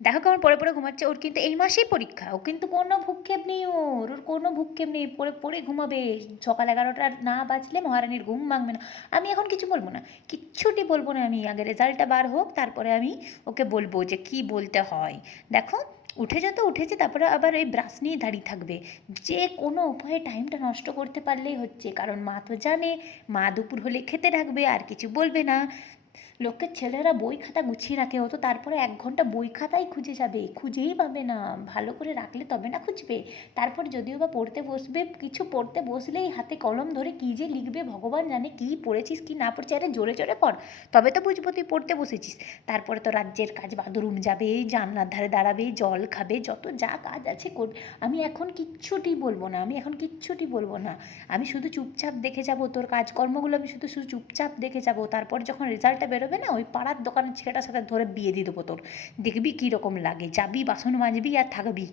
দেখো কেমন পড়ে পড়ে ঘুমাচ্ছে। ওর কিন্তু এই মাসেই পরীক্ষা। ও কিন্তু কোনো ভ্রূক্ষেপ নেই ওর। ওর কোনো ভ্রূক্ষেপ নেই। পড়ে পড়ে ঘুমাবে। সকাল ১১টা না বাজলে মহারানীর ঘুম ভাঙবে না। আমি এখন কিছু বলব না। কিচ্ছুটি বলব না আমি। আগে রেজাল্টটা বার হোক, তারপরে আমি ওকে বলব যে কী বলতে হয়। দেখো, উঠেছে তো উঠেছে, তারপরে আবার এই ব্রাশ নিয়ে দাঁড়িয়ে থাকবে। যে কোনো উপায়ে টাইমটা নষ্ট করতে পারলেই হচ্ছে। কারণ মা তো জানে, মা দুপুর হলে খেতে ডাকবে, আর কিছু বলবে না। লোকের ছেলেরা বই খাতা গুছিয়ে রাখে, ও তো তারপরে ১ ঘন্টা বই খাতাই খুঁজে যাবে, খুঁজেই পাবে না। ভালো করে রাখলে তবে না খুঁজবে। তারপর যদিও বা পড়তে বসবে, কিছু পড়তে বসলেই হাতে কলম ধরে কী যে লিখবে ভগবান জানে। কী পড়েছিস কী না পড়ছিস, আরে জোরে জোরে পড়, তবে তো বুঝবো তুই পড়তে বসেছিস। তারপরে তো রাজ্যের কাজ, বাথরুম যাবে, জানলার ধারে দাঁড়াবে, জল খাবে, যত যা কাজ আছে করবে। আমি এখন কিচ্ছুটি বলবো না, আমি এখন কিচ্ছুটি বলবো না। আমি শুধু চুপচাপ দেখে যাবো তোর কাজকর্মগুলো, আমি শুধু শুধু চুপচাপ দেখে যাবো। তারপর যখন রেজাল্টটা বেরোবে না, ওই পাড়ার দোকানের ছেলেটার সাথে ধরে বিয়ে দিয়ে দেবো তোর। দেখবি কী রকম লাগে, যাবি বাসন মাজবি আর থাকবি।